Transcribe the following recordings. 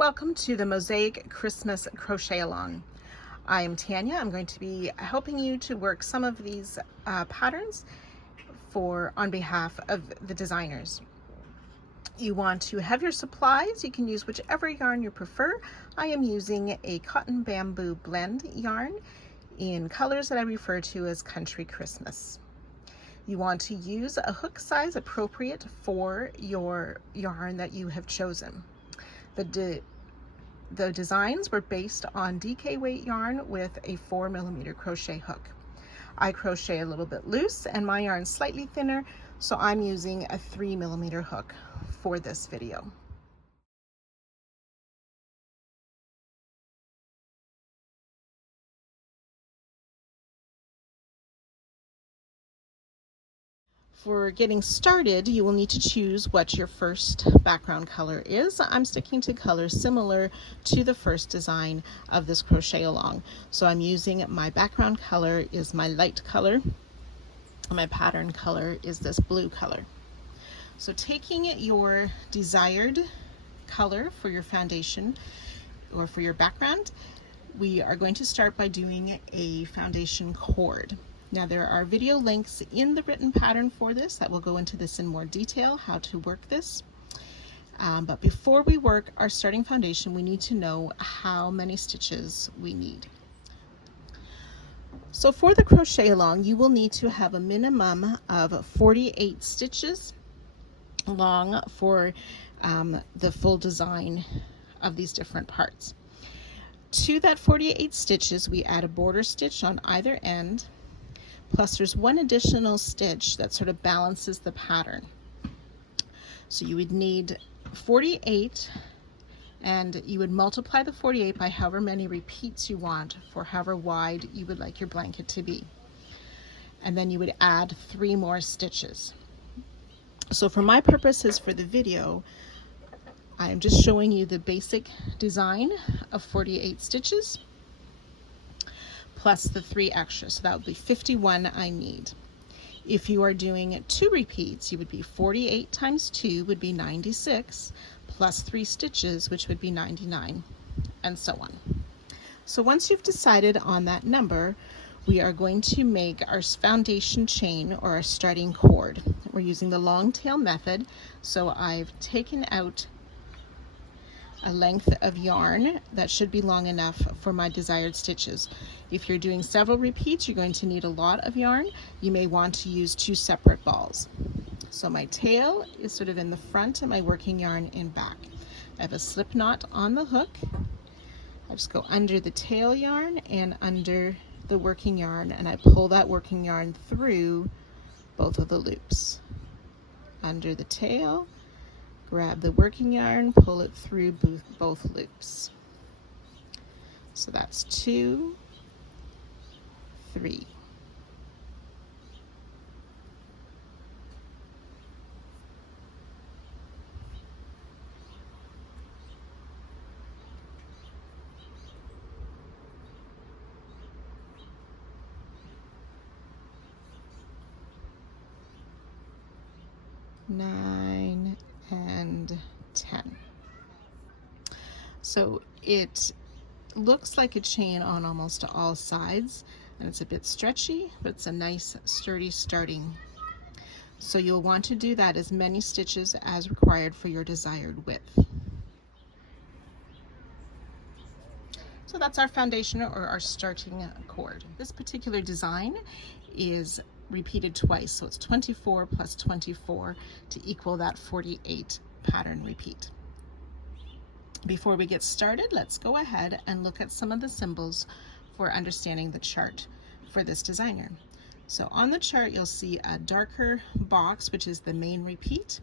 Welcome to the Mosaic Christmas Crochet Along. I am Tanya. I'm going to be helping you to work some of these patterns on behalf of the designers. You want to have your supplies. You can use whichever yarn you prefer. I am using a cotton bamboo blend yarn in colors that I refer to as Country Christmas. You want to use a hook size appropriate for your yarn that you have chosen. The designs were based on DK weight yarn with a 4mm crochet hook. I crochet a little bit loose and my yarn slightly thinner, so I'm using a 3mm hook for this video. For getting started, you will need to choose what your first background color is. I'm sticking to colors similar to the first design of this crochet along. So I'm using my background color is my light color. My pattern color is this blue color. So taking your desired color for your foundation or for your background, we are going to start by doing a foundation cord. Now there are video links in the written pattern for this that will go into this in more detail, how to work this. But before we work our starting foundation, we need to know how many stitches we need. So for the crochet along, you will need to have a minimum of 48 stitches long for the full design of these different parts. To that 48 stitches, we add a border stitch on either end. Plus there's one additional stitch that sort of balances the pattern. So you would need 48, and you would multiply the 48 by however many repeats you want for however wide you would like your blanket to be. And then you would add 3 more stitches. So for my purposes for the video, I am just showing you the basic design of 48 stitches. Plus the 3 extras, so that would be 51 I need. If you are doing 2 repeats, you would be 48 times 2 would be 96, plus 3 stitches, which would be 99, and so on. So once you've decided on that number, we are going to make our foundation chain or our starting cord. We're using the long tail method, so I've taken out a length of yarn that should be long enough for my desired stitches. If you're doing several repeats, you're going to need a lot of yarn. You may want to use 2 separate balls. So my tail is sort of in the front and my working yarn in back. I have a slip knot on the hook. I just go under the tail yarn and under the working yarn, and I pull that working yarn through both of the loops. Under the tail, grab the working yarn, pull it through both loops. So that's 2, 3. Nine and 10. So it looks like a chain on almost all sides, and it's a bit stretchy, but it's a nice sturdy starting. So you'll want to do that as many stitches as required for your desired width. So that's our foundation or our starting cord. This particular design is repeated twice, so it's 24 plus 24 to equal that 48 pattern repeat. Before we get started, let's go ahead and look at some of the symbols for understanding the chart for this designer. So on the chart, you'll see a darker box, which is the main repeat.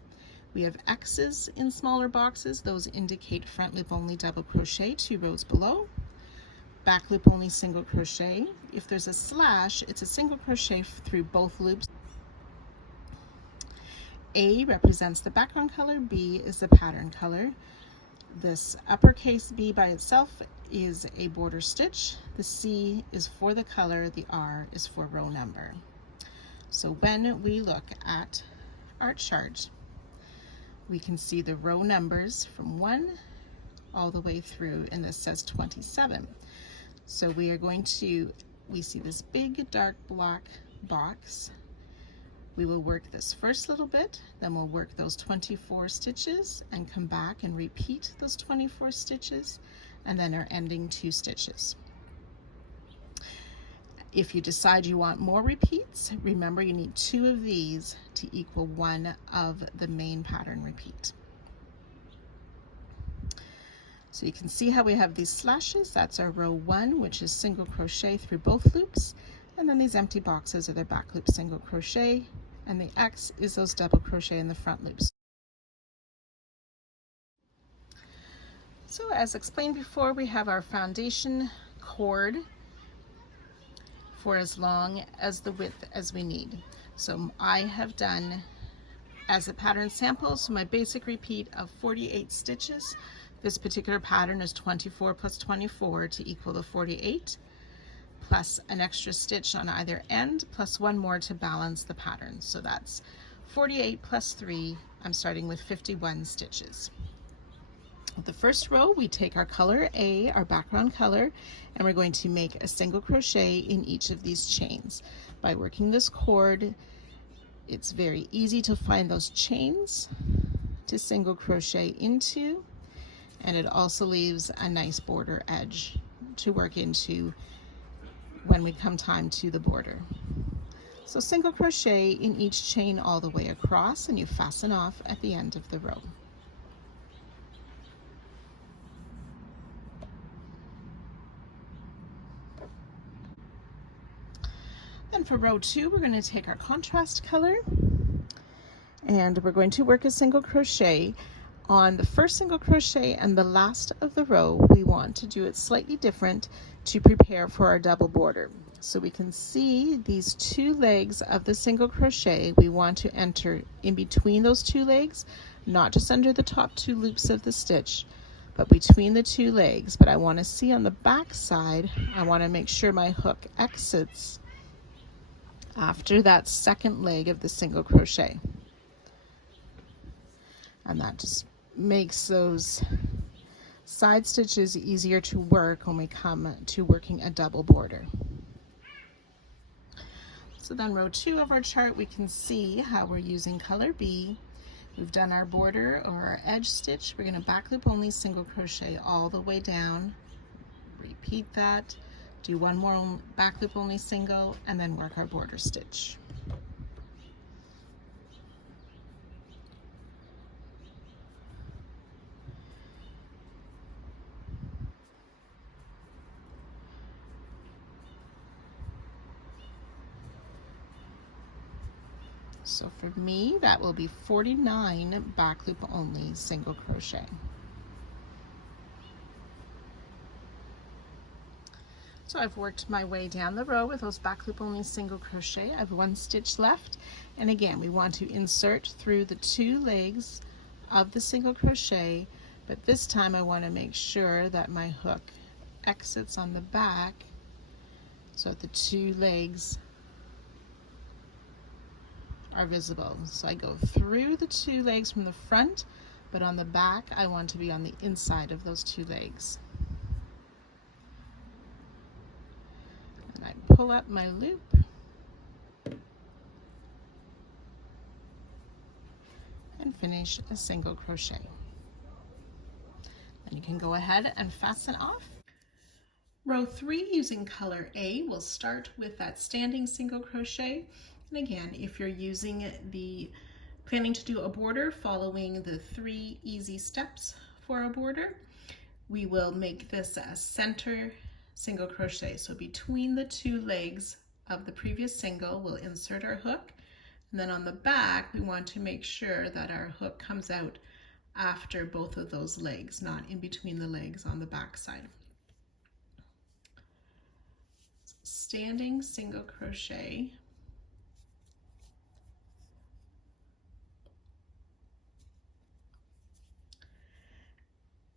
We have X's in smaller boxes. Those indicate front loop only double crochet 2 rows below. Back loop only single crochet. If there's a slash, it's a single crochet through both loops. A represents the background color, B is the pattern color. This uppercase B by itself is a border stitch. The C is for the color, the R is for row number. So when we look at our chart, we can see the row numbers from 1 all the way through, and this says 27. So we are going to, we see this big dark black box. We will work this first little bit, then we'll work those 24 stitches and come back and repeat those 24 stitches, and then our ending 2 stitches. If you decide you want more repeats, remember you need 2 of these to equal 1 of the main pattern repeat. So you can see how we have these slashes. That's our row 1, which is single crochet through both loops, and then these empty boxes are their back loop single crochet, and the X is those double crochet in the front loops. So as explained before, we have our foundation cord for as long as the width as we need. So I have done, as a pattern sample, so my basic repeat of 48 stitches. This particular pattern is 24 plus 24 to equal the 48, plus an extra stitch on either end, plus 1 more to balance the pattern. So that's 48 plus 3, I'm starting with 51 stitches. The first row, we take our color A, our background color, and we're going to make a single crochet in each of these chains. By working this cord, it's very easy to find those chains to single crochet into, and it also leaves a nice border edge to work into when we come time to the border. So single crochet in each chain all the way across, and you fasten off at the end of the row. Then for row 2, we're going to take our contrast color, and we're going to work a single crochet. On the first single crochet and the last of the row, we want to do it slightly different to prepare for our double border. So we can see these 2 legs of the single crochet. We want to enter in between those 2 legs, not just under the top 2 loops of the stitch, but between the 2 legs. But I want to see on the back side, I want to make sure my hook exits after that second leg of the single crochet. And that just makes those side stitches easier to work when we come to working a double border. So then row 2 of our chart, we can see how we're using color B. We've done our border or our edge stitch. We're going to back loop only single crochet all the way down, repeat that, do 1 more back loop only single, and then work our border stitch. So for me, that will be 49 back loop only single crochet. So I've worked my way down the row with those back loop only single crochet. I have 1 stitch left, and again we want to insert through the 2 legs of the single crochet, but this time I want to make sure that my hook exits on the back so that the 2 legs are visible. So I go through the 2 legs from the front, but on the back I want to be on the inside of those 2 legs. And I pull up my loop and finish a single crochet. Then you can go ahead and fasten off. Row 3 using color A, we'll start with that standing single crochet. And again, if you're planning to do a border following the 3 easy steps for a border, we will make this a center single crochet. So between the 2 legs of the previous single, we'll insert our hook. And then on the back, we want to make sure that our hook comes out after both of those legs, not in between the legs on the back side. Standing single crochet.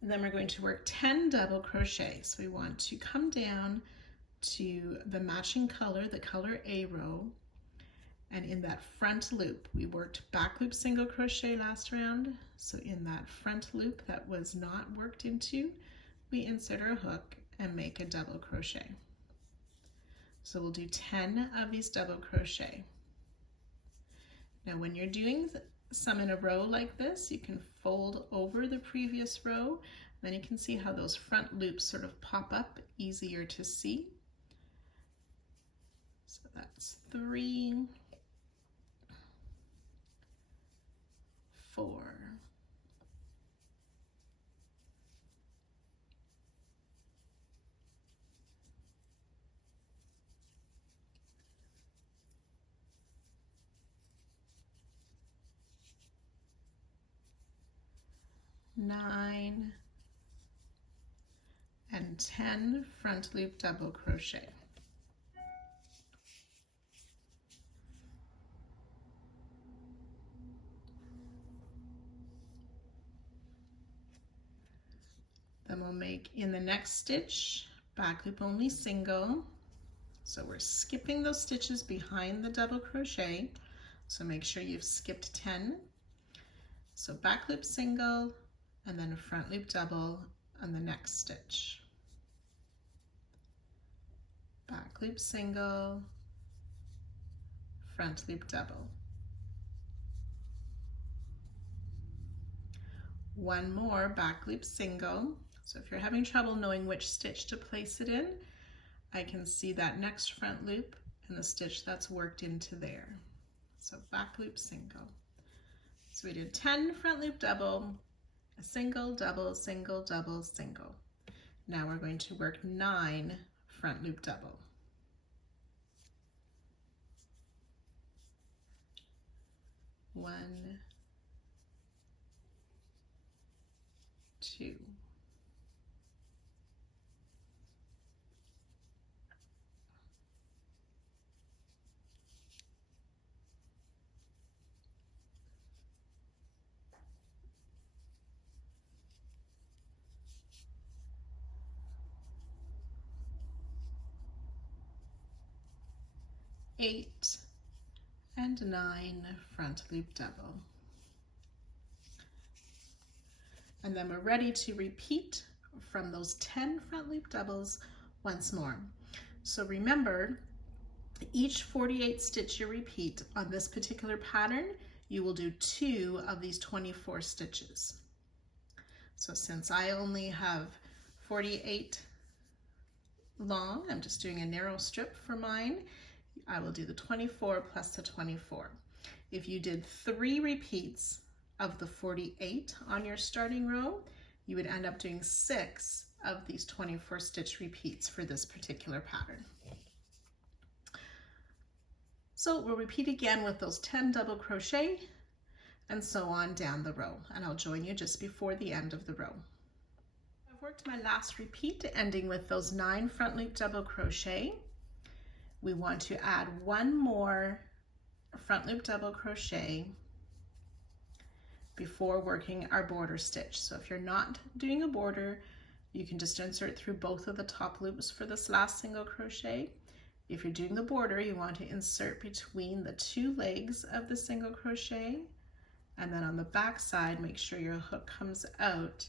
And then we're going to work 10 double crochets. We want to come down to the matching color, the color A row, And in that front loop, we worked back loop single crochet last round. So in that front loop that was not worked into, we insert our hook and make a double crochet. So we'll do 10 of these double crochet. Now when you're doing some in a row like this, you can fold over the previous row. Then you can see how those front loops sort of pop up, easier to see. So that's 3, 4, 9, and 10 front loop double crochet. Then we'll make in the next stitch back loop only single. So we're skipping those stitches behind the double crochet. So make sure you've skipped 10. So back loop single and then a front loop double on the next stitch. Back loop single, front loop double. One more back loop single. So if you're having trouble knowing which stitch to place it in, I can see that next front loop and the stitch that's worked into there. So back loop single. So we did 10 front loop double, a single, double, single, double, single. Now we're going to work 9 front loop double. 1, 2, 8, and 9 front loop double. And then we're ready to repeat from those 10 front loop doubles once more. So remember, each 48 stitch you repeat on this particular pattern, you will do 2 of these 24 stitches. So since I only have 48 long, I'm just doing a narrow strip for mine, I will do the 24 plus the 24. If you did 3 repeats of the 48 on your starting row, you would end up doing 6 of these 24 stitch repeats for this particular pattern. So we'll repeat again with those 10 double crochet and so on down the row, and I'll join you just before the end of the row. I've worked my last repeat ending with those 9 front loop double crochet. We want to add 1 more front loop double crochet before working our border stitch. So if you're not doing a border, you can just insert through both of the top loops for this last single crochet. If you're doing the border, you want to insert between the 2 legs of the single crochet, and then on the back side, make sure your hook comes out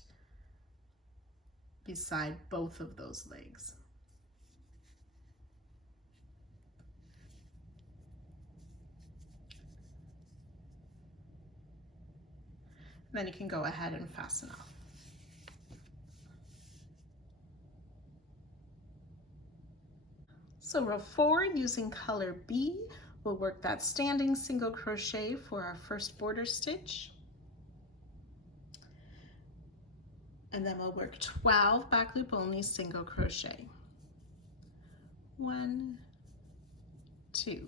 beside both of those legs. Then you can go ahead and fasten off. So row 4, using color B, we'll work that standing single crochet for our first border stitch. And then we'll work 12 back loop only single crochet. 1, 2,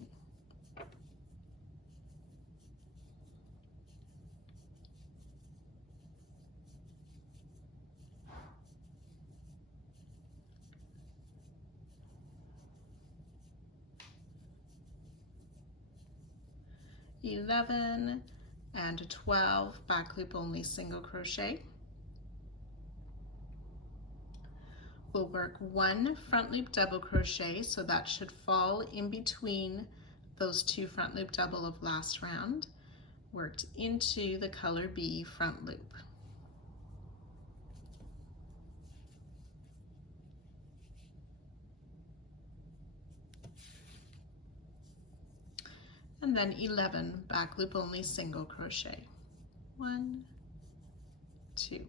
11 and 12 back loop only single crochet. We'll work 1 front loop double crochet, so that should fall in between those 2 front loop double of last round worked into the color B front loop. And then 11 back loop only single crochet. 1, 2.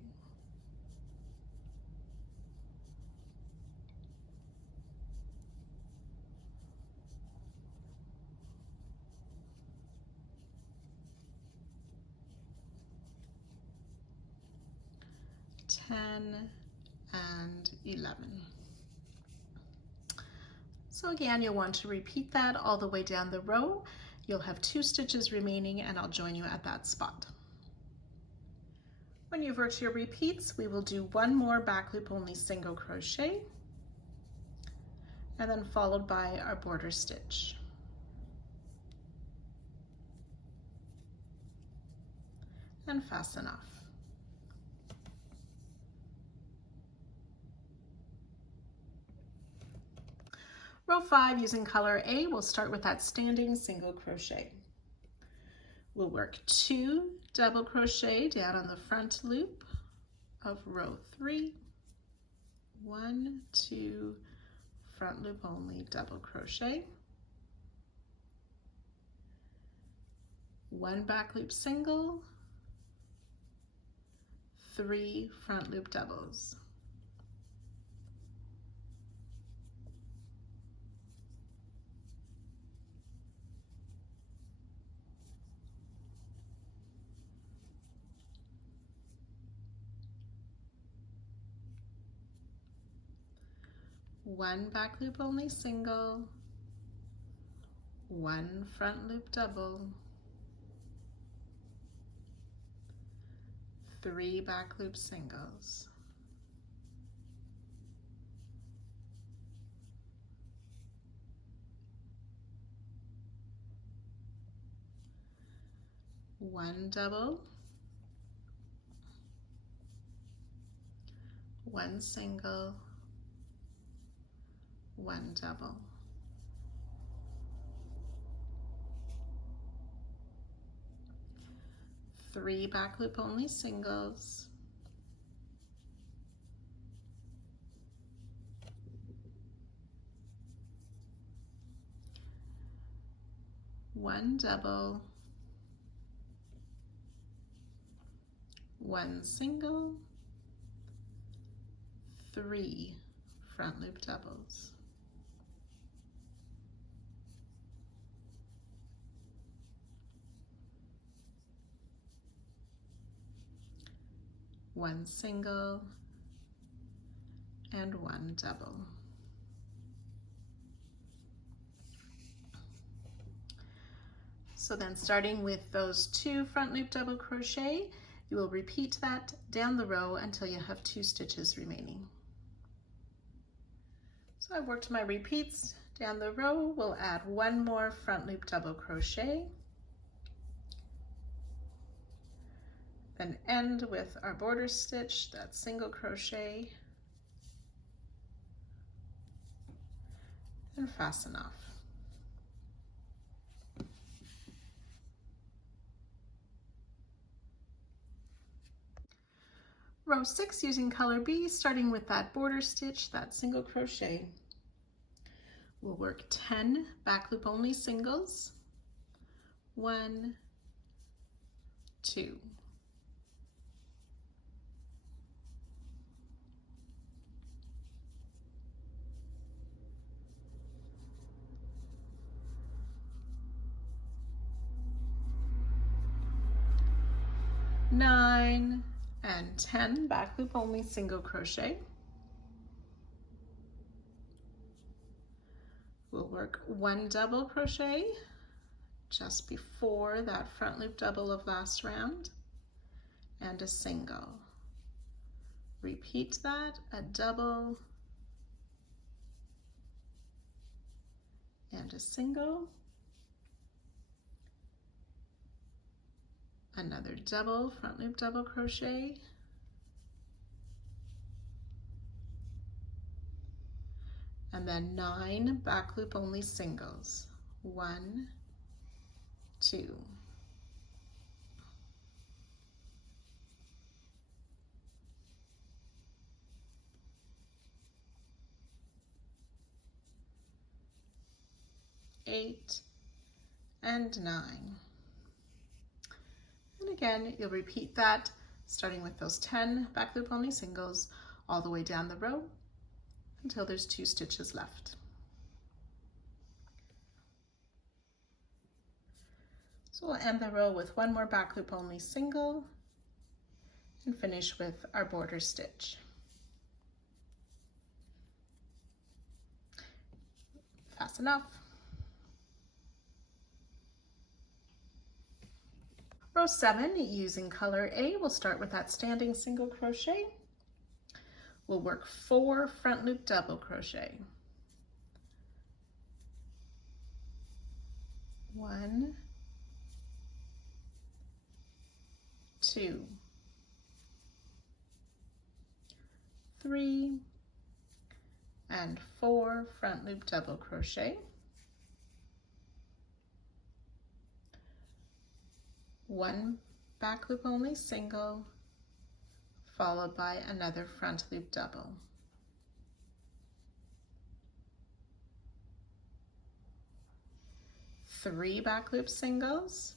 $10 and $11. So again, you'll want to repeat that all the way down the row. You'll have 2 stitches remaining, and I'll join you at that spot. When you've worked your repeats, we will do 1 more back loop only single crochet, and then followed by our border stitch. And fasten off. Row 5 using color A, we'll start with that standing single crochet. We'll work 2 double crochet down on the front loop of row 3. 1, 2, front loop only double crochet. 1 back loop single, 3 front loop doubles. One back loop only single, 1 front loop double, 3 back loop singles. One double, 1 single, 1 double. Three back loop only singles, 1 double, 1 single, 3 front loop doubles. One single and 1 double. So then starting with those 2 front loop double crochet, you will repeat that down the row until you have 2 stitches remaining. So I've worked my repeats down the row. We'll add 1 more front loop double crochet, then end with our border stitch, that single crochet, and fasten off. Row 6 using color B, starting with that border stitch, that single crochet. We'll work 10 back loop only singles, 1, 2. 9 and 10 back loop only single crochet. We'll work 1 double crochet just before that front loop double of last round and a single. Repeat that, a double and a single, another double, front loop double crochet, and then 9 back loop only singles. 1, 2, 8, and 9. And again, you'll repeat that starting with those 10 back loop only singles all the way down the row until there's 2 stitches left. So we'll end the row with 1 more back loop only single and finish with our border stitch. Fasten off. Row 7, using color A, we'll start with that standing single crochet. We'll work 4 front loop double crochet. 1, 2, 3, and 4 front loop double crochet. 1 back loop only single, followed by another front loop double. 3 back loop singles,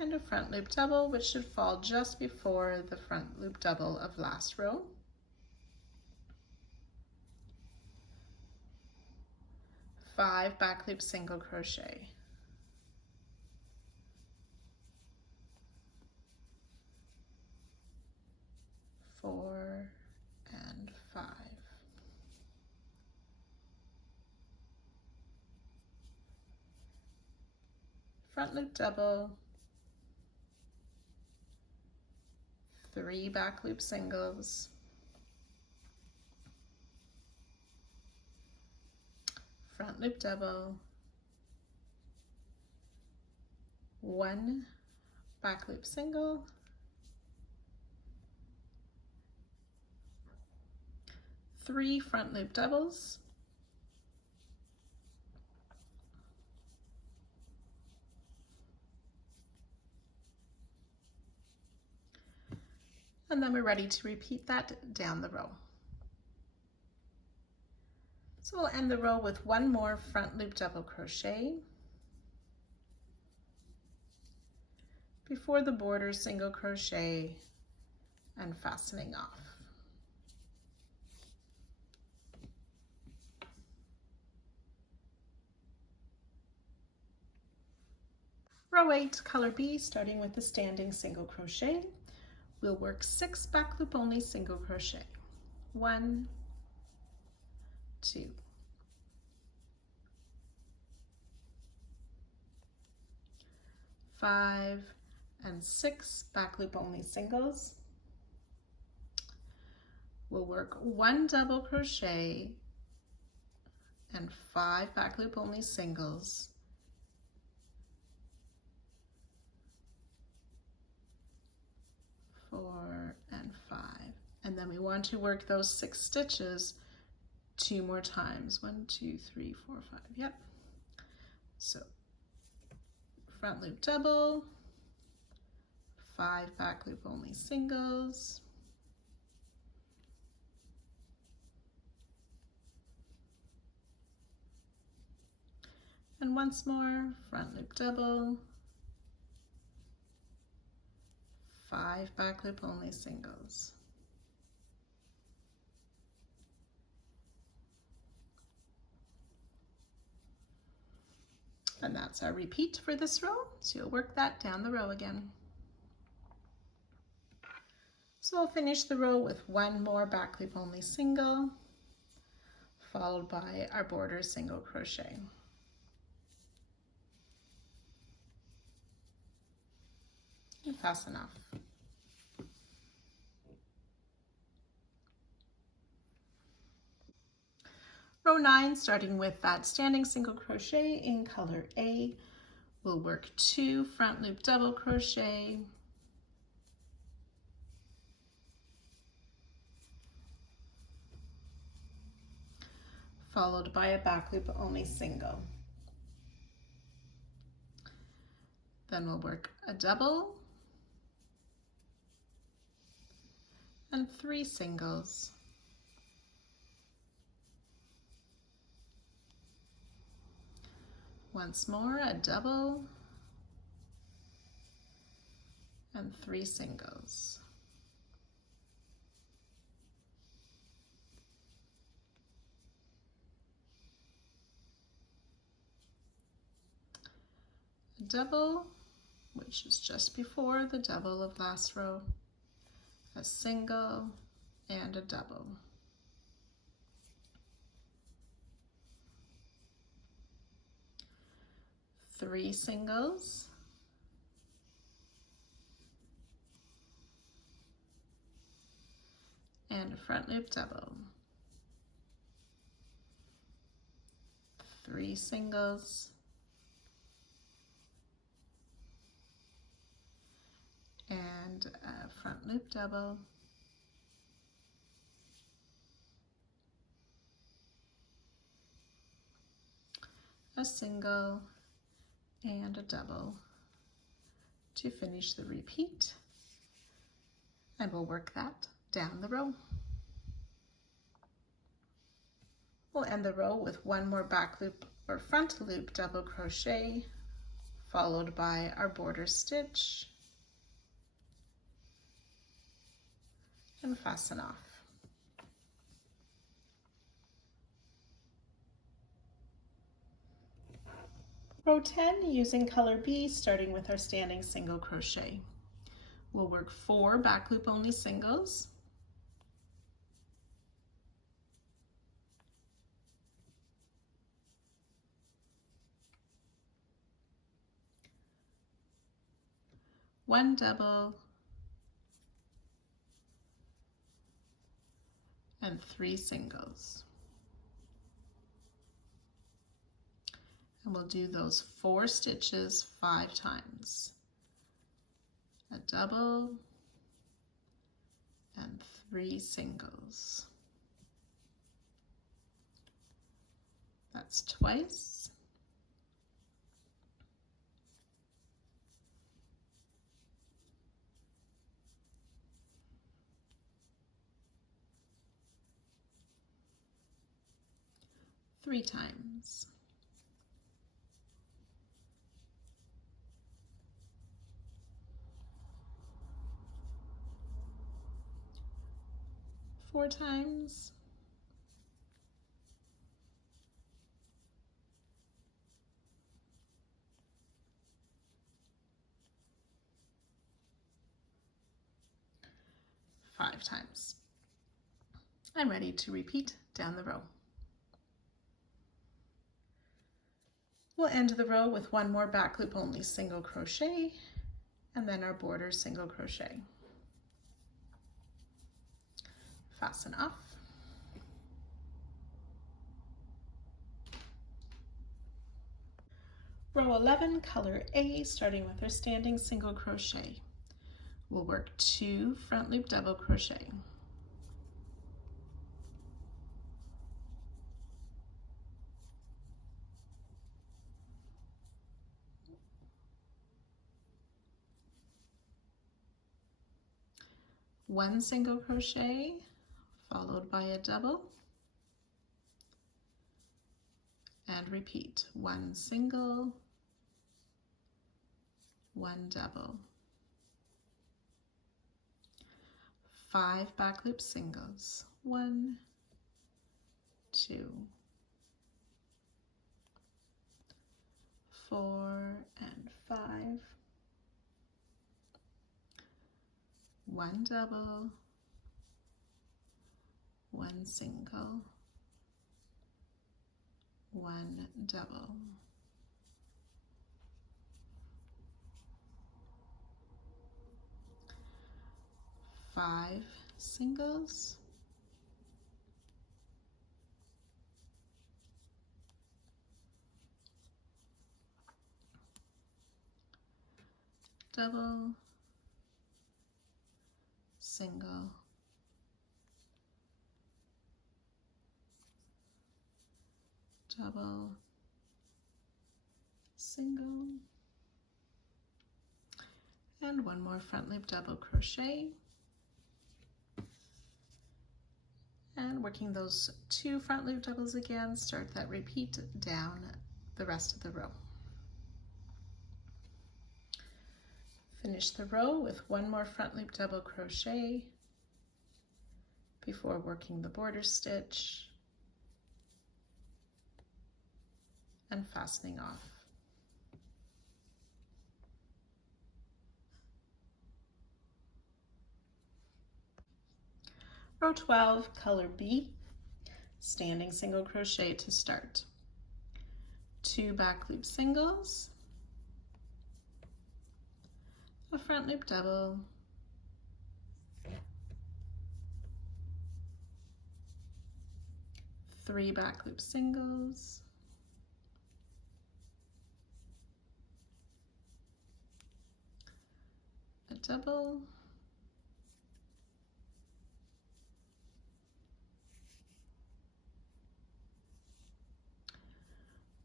and a front loop double, which should fall just before the front loop double of last row. 5 back loop single crochet. 4 and 5. Front loop double, 3 back loop singles, front loop double, 1 back loop single, 3 front loop doubles, and then we're ready to repeat that down the row. So we'll end the row with 1 more front loop double crochet before the border single crochet and fastening off. Row 8, color B, starting with the standing single crochet. We'll work 6 back loop only single crochet. 1, 2, 5, and 6 back loop only singles. We'll work 1 double crochet and 5 back loop only singles. 4 and 5, and then we want to work those 6 stitches 2 more times. 1, 2, 3, 4, 5. Yep. So front loop double, 5 back loop only singles, and once more front loop double, 5 back loop only singles. And that's our repeat for this row. So you'll work that down the row again. So we'll finish the row with 1 more back loop only single, followed by our border single crochet. And fasten off. Row 9, starting with that standing single crochet in color A, we'll work 2 front loop double crochet, followed by a back loop only single. Then we'll work a double and 3 singles. Once more, a double and 3 singles. A double, which is just before the double of last row, a single and a double. Three singles, and a front loop double. 3 singles, and a front loop double, a single, and a double to finish the repeat, and we'll work that down the row. We'll end the row with one more back loop or front loop double crochet, followed by our border stitch, and fasten off. Row 10, using color B, starting with our standing single crochet. We'll work 4 back loop only singles, one double, and 3 singles. And we'll do those 4 stitches 5 times. A double and 3 singles. That's twice. Three times. Four times. Five times. I'm ready to repeat down the row. We'll end the row with one more back loop only single crochet, and then our border single crochet. Fasten off. Row 11, color A, starting with our standing single crochet. We'll work 2 front loop double crochet. One single crochet, followed by a double, and repeat. One single, one double. 5 back loop singles. 1, 2, 4, and 5. One double, one single, one double. 5 singles, double, single, double, single, and one more front loop double crochet, and working those 2 front loop doubles again, start that repeat down the rest of the row. Finish the row with 1 more front loop double crochet before working the border stitch and fastening off. Row 12, color B, standing single crochet to start. 2 back loop singles, a front loop double, three back loop singles, a double,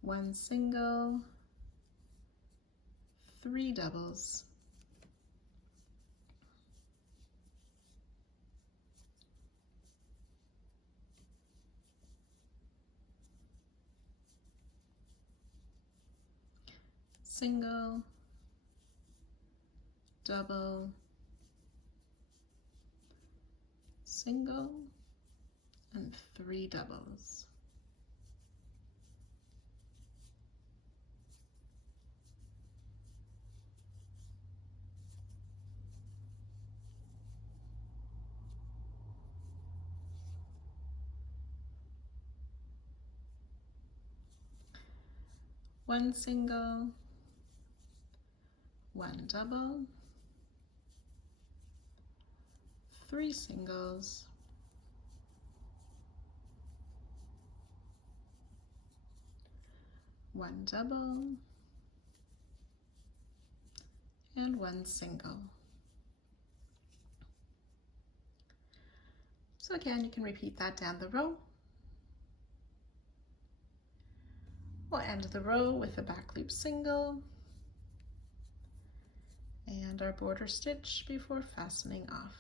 one single, 3 doubles, single, double, single, and 3 doubles. One single, one double, 3 singles, one double, and 1 single. So again, you can repeat that down the row. We'll end the row with a back loop single and our border stitch before fastening off.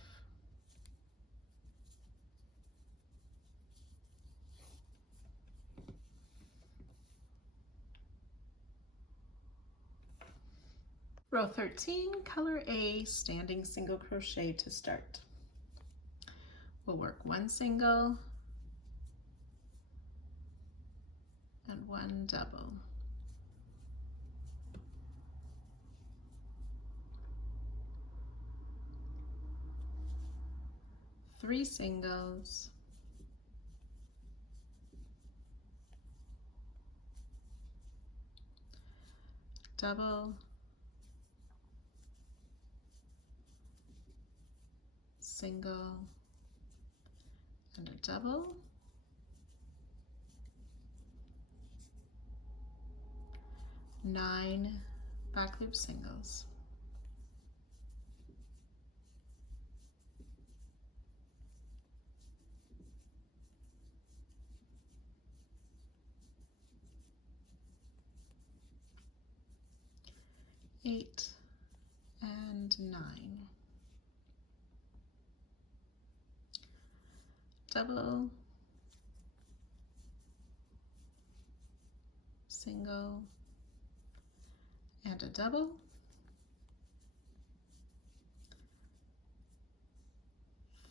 Row 13, color A, standing single crochet to start. We'll work 1 single and 1 double. Three singles, double, single, and a double, 9 back loop singles, eight and 9, double, single, and a double,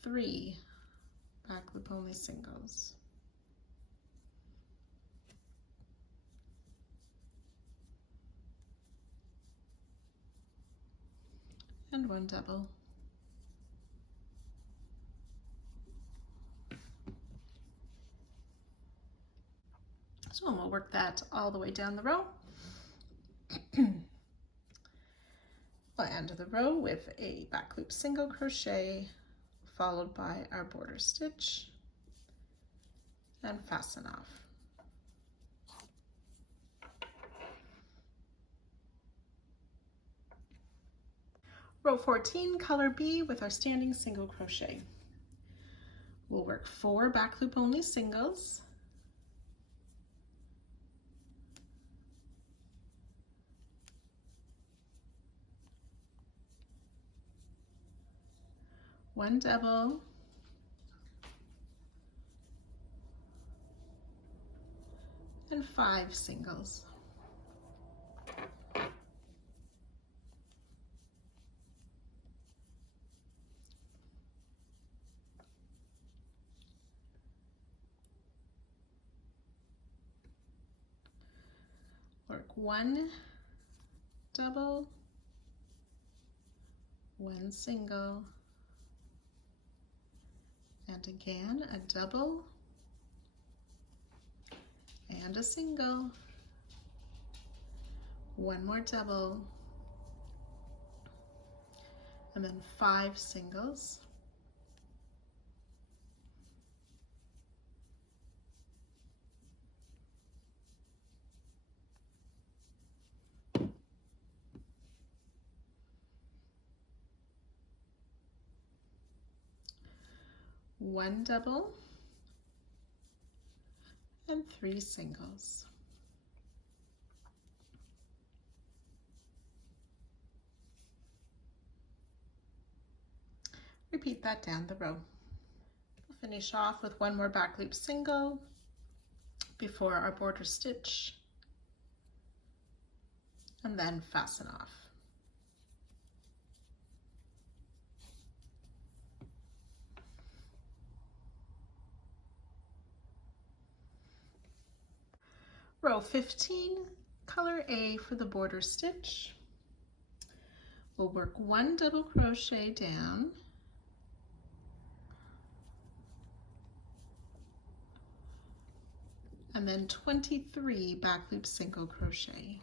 3 back loop only singles, and 1 double. So we'll work that all the way down the row. We'll end the row with a back loop single crochet followed by our border stitch and fasten off. Row 14, color B with our standing single crochet. We'll work 4 back loop only singles, 1 double, and 5 singles. Work 1 double, 1 single, and again a double and a single, 1 more double, and then 5 singles, one double, and 3 singles. Repeat that down the row. We'll finish off with 1 more back loop single before our border stitch, and then fasten off. Row 15, color A for the border stitch. We'll work 1 double crochet down, and then 23 back loop single crochet.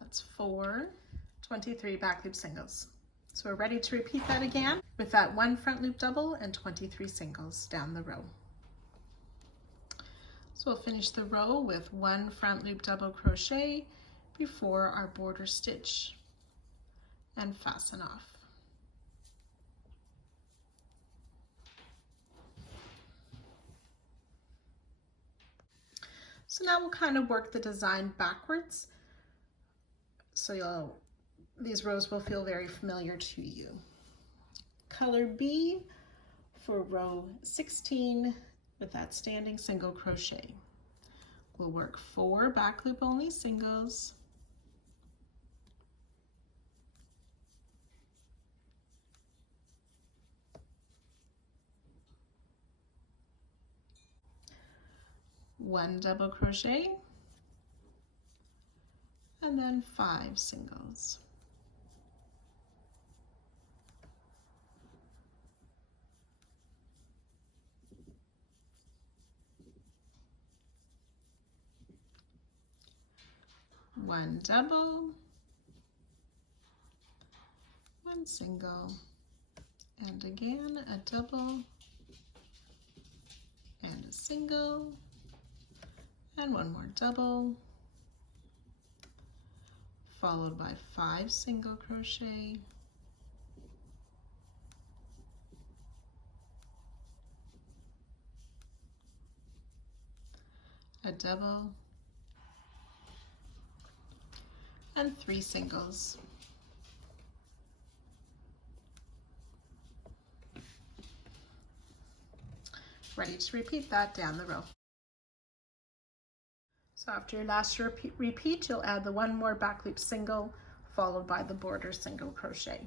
That's 4, 23 back loop singles. So we're ready to repeat that again with that 1 front loop double and 23 singles down the row. So we'll finish the row with 1 front loop double crochet before our border stitch and fasten off. So now we'll kind of work the design backwards. So these rows will feel very familiar to you. Color B for row 16 with that standing single crochet. We'll work 4 back loop only singles, one double crochet, and then 5 singles. One double, 1 single, and again a double and a single, and 1 more double, followed by 5 single crochet, a double, and 3 singles. Ready to repeat that down the row. So after your last repeat, you'll add the 1 more back loop single followed by the border single crochet.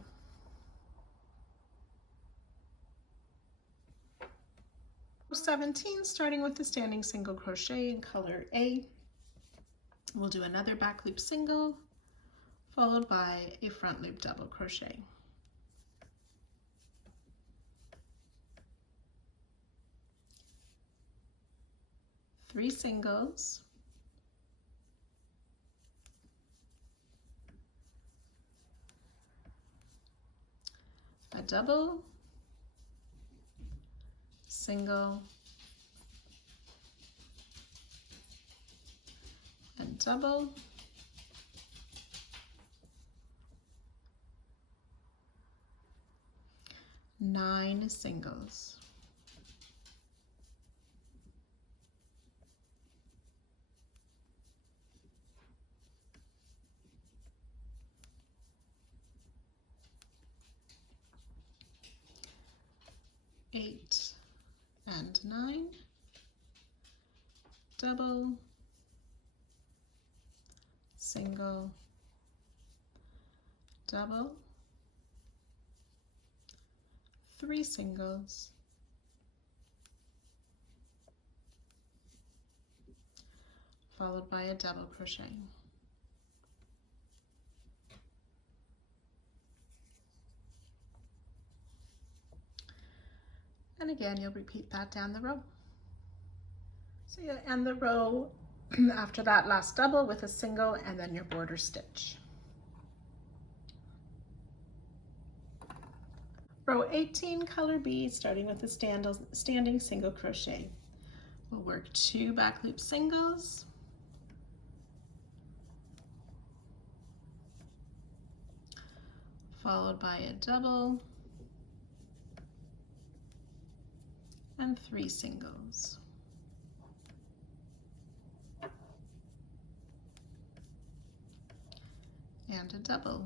Row 17, starting with the standing single crochet in color A, we'll do another back loop single followed by a front loop double crochet. Three singles, a double, single, and double, 9 singles. 8 and 9, double, single, double, 3 singles, followed by a double crochet. And again, you'll repeat that down the row. So you'll end the row after that last double with a single and then your border stitch. Row 18, color B, starting with a standing single crochet. We'll work 2 back loop singles, followed by a double, and 3 singles. And a double.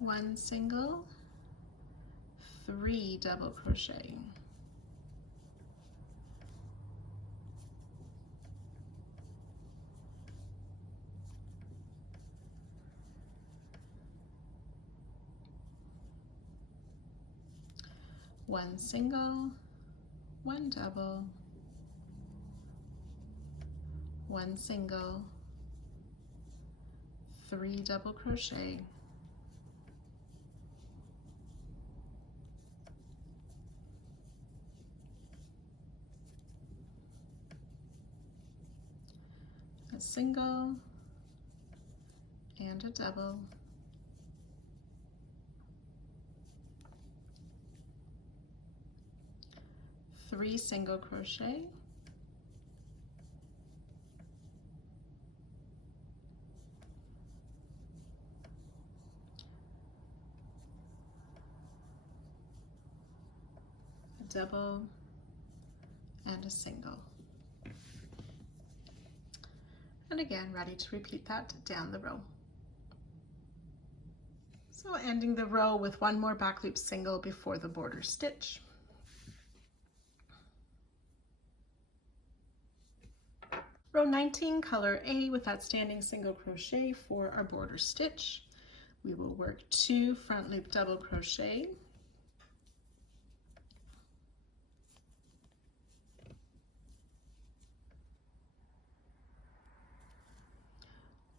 One single, 3 double crochet. One single, 1 double, 1 single, 3 double crochet, a single, and a double, three single crochet, a double, and a single. And again, ready to repeat that down the row. So ending the row with 1 more back loop single before the border stitch. Row 19, color A, with that standing single crochet for our border stitch. We will work 2 front loop double crochet,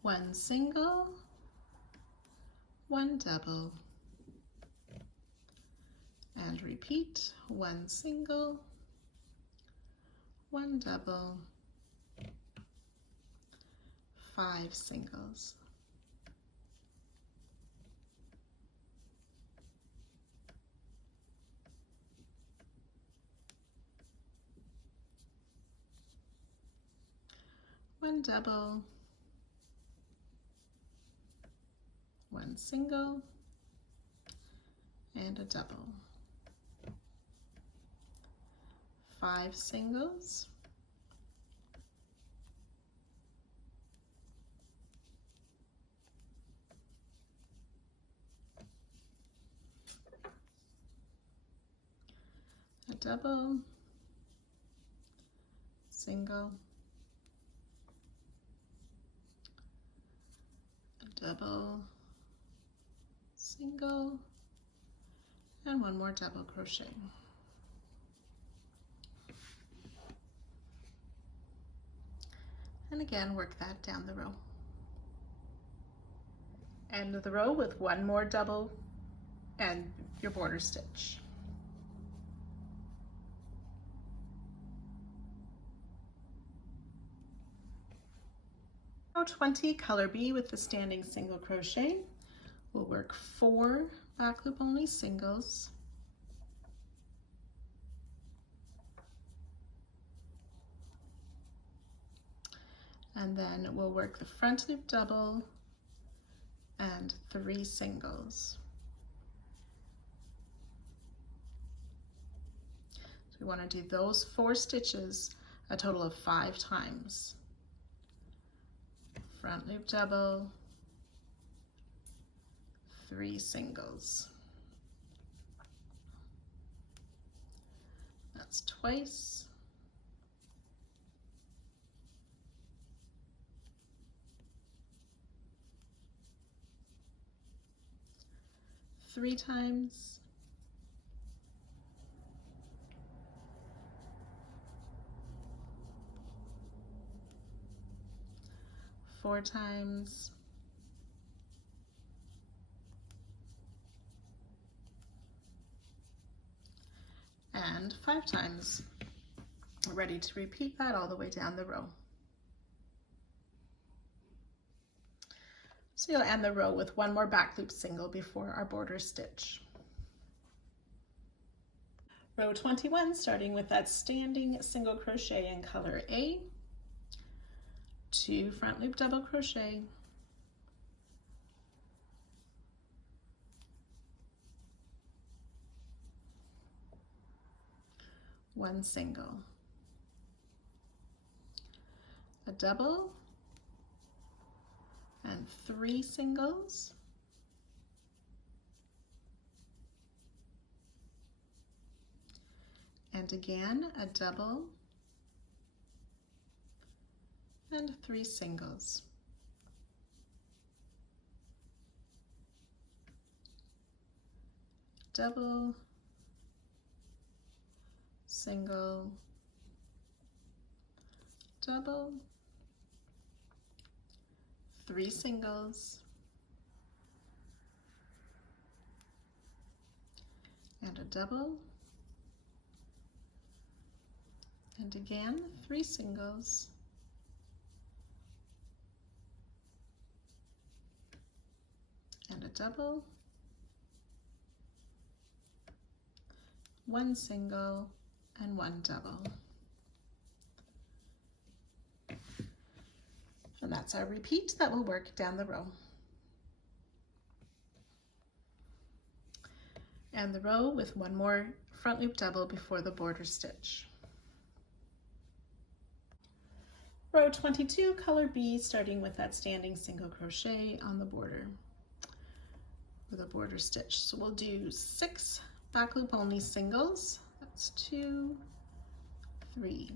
one single, 1 double, and repeat, 1 single, 1 double, 5 singles. One double, 1 single, and a double. 5 singles, a double, single, a double, single, and 1 more double crochet. And again, work that down the row. End of the row with 1 more double and your border stitch. Row 20, color B, with the standing single crochet. We'll work 4 back loop only singles, and then we'll work the front loop double and 3 singles. So we want to do those 4 stitches a total of 5 times. Front loop double, 3 singles. That's twice. Three times. Four times. And 5 times. Ready to repeat that all the way down the row. So you'll end the row with one more back loop single before our border stitch. Row 21, starting with that standing single crochet in color A, 2 front loop double crochet, 1 single, a double, and 3 singles, and again a double and 3 singles. Double, single, double, 3 singles, and a double, and again 3 singles, and a double, 1 single, and 1 double. And that's our repeat that will work down the row. And the row with one more front loop double before the border stitch. Row 22, color B, starting with that standing single crochet on the border with a border stitch. So we'll do 6 back loop only singles. That's 2, 3.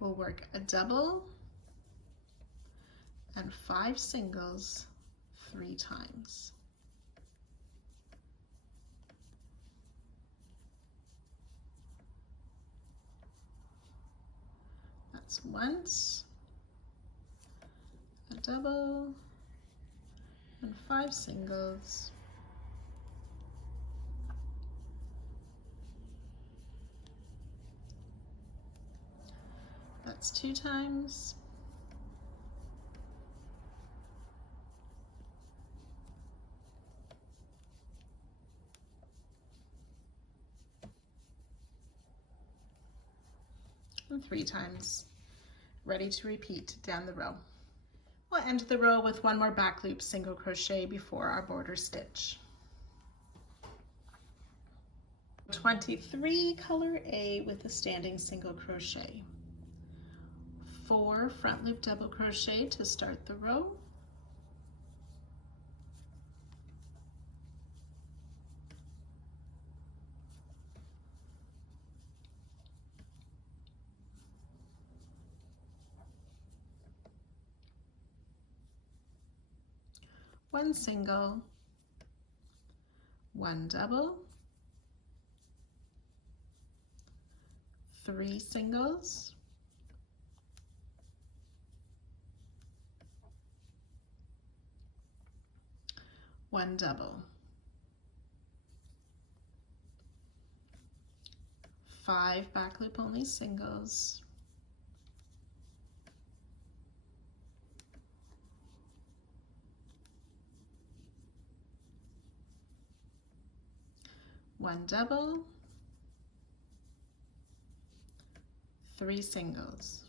We'll work a double and 5 singles 3 times. That's once, a double, and 5 singles. That's 2 times. And 3 times. Ready to repeat down the row. We'll end the row with one more back loop single crochet before our border stitch. 23, color A with a standing single crochet. 4 front loop double crochet to start the row. One single, 1 double, 3 singles, one double, 5 back loop only singles, one double, 3 singles,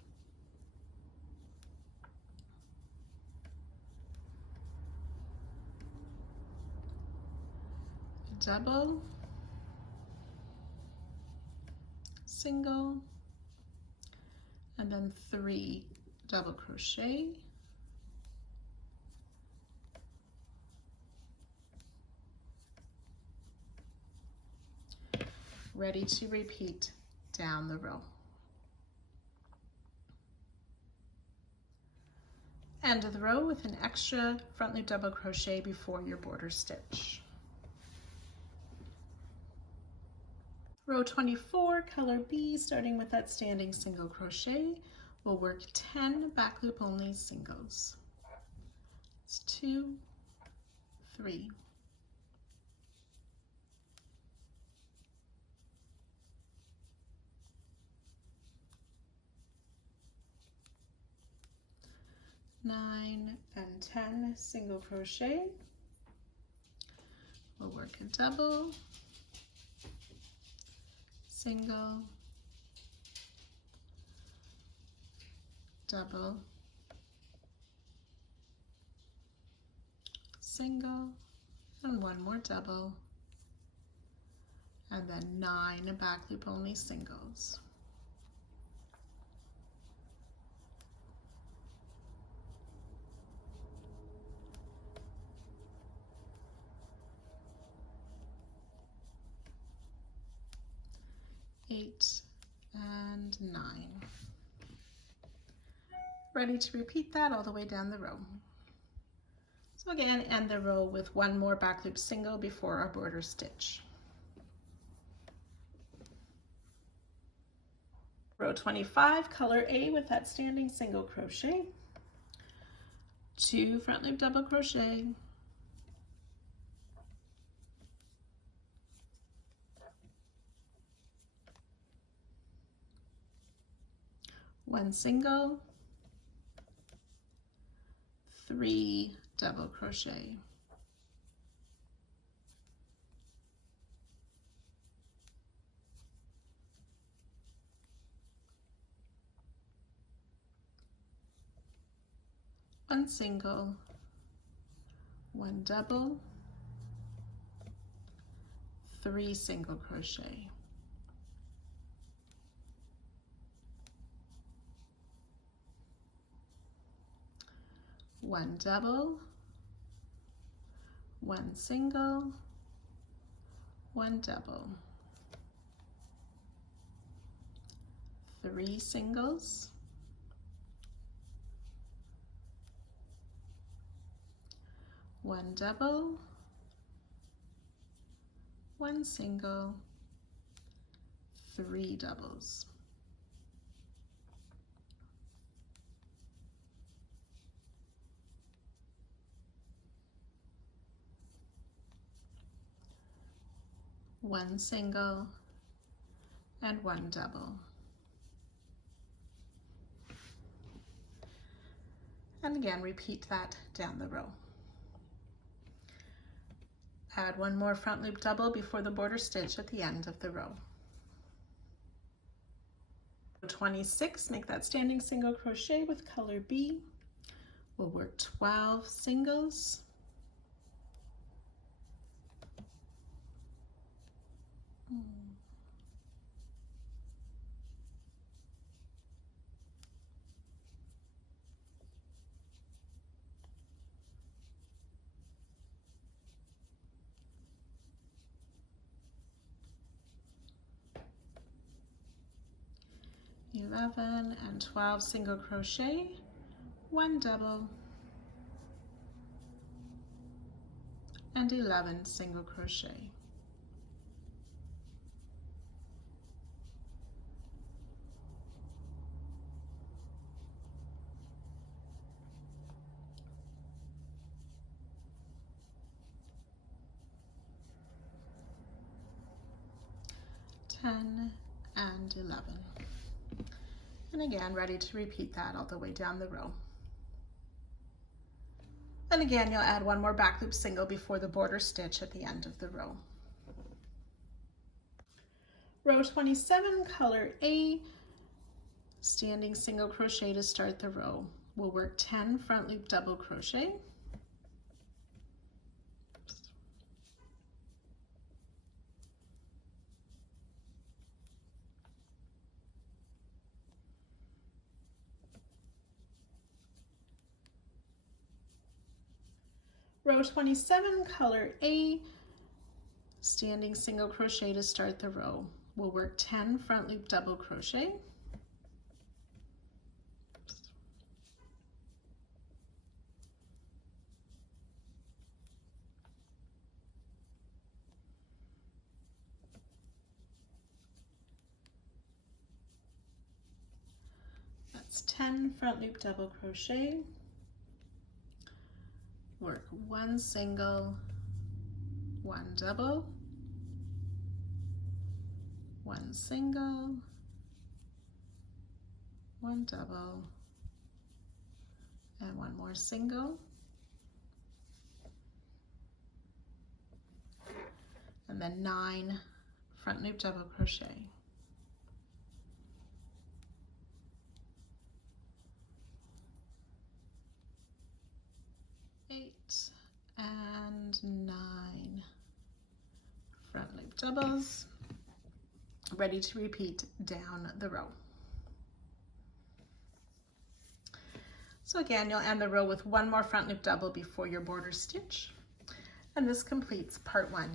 double, single, and then 3 double crochet, ready to repeat down the row. End of the row with an extra front loop double crochet before your border stitch. Row 24, color B, starting with that standing single crochet, we'll work 10 back loop only singles. It's 2, 3, 9 and 10 single crochet. We'll work a double, single, double, single, and one more double, and then 9 back loop only singles. Eight and 9. Ready to repeat that all the way down the row. So again, end the row with one more back loop single before our border stitch. Row 25, color A with that standing single crochet, 2 front loop double crochet, 1 single, 3 double crochet, 1 single, 1 double, 3 single crochet, 1 double, 1 single, 1 double, 3 singles, 1 double, 1 single, 3 doubles. One single and 1 double. And again, repeat that down the row. Add 1 more front loop double before the border stitch at the end of the row. 26, make that standing single crochet with color B. We'll work 12 singles, 11 and 12 single crochet, 1 double, and 11 single crochet. And 11. And again, ready to repeat that all the way down the row. And again, you'll add 1 more back loop single before the border stitch at the end of the row. Row 27, color A, standing single crochet to start the row. We'll work 10 front loop double crochet, Row 27, color A, standing single crochet to start the row. We'll work 10 front loop double crochet. That's 10 front loop double crochet. Work 1 single, 1 double, 1 single, 1 double, and 1 more single. And then 9 front loop double crochet. And 9 front loop doubles, ready to repeat down the row. So again, you'll end the row with 1 more front loop double before your border stitch, and this completes part 1.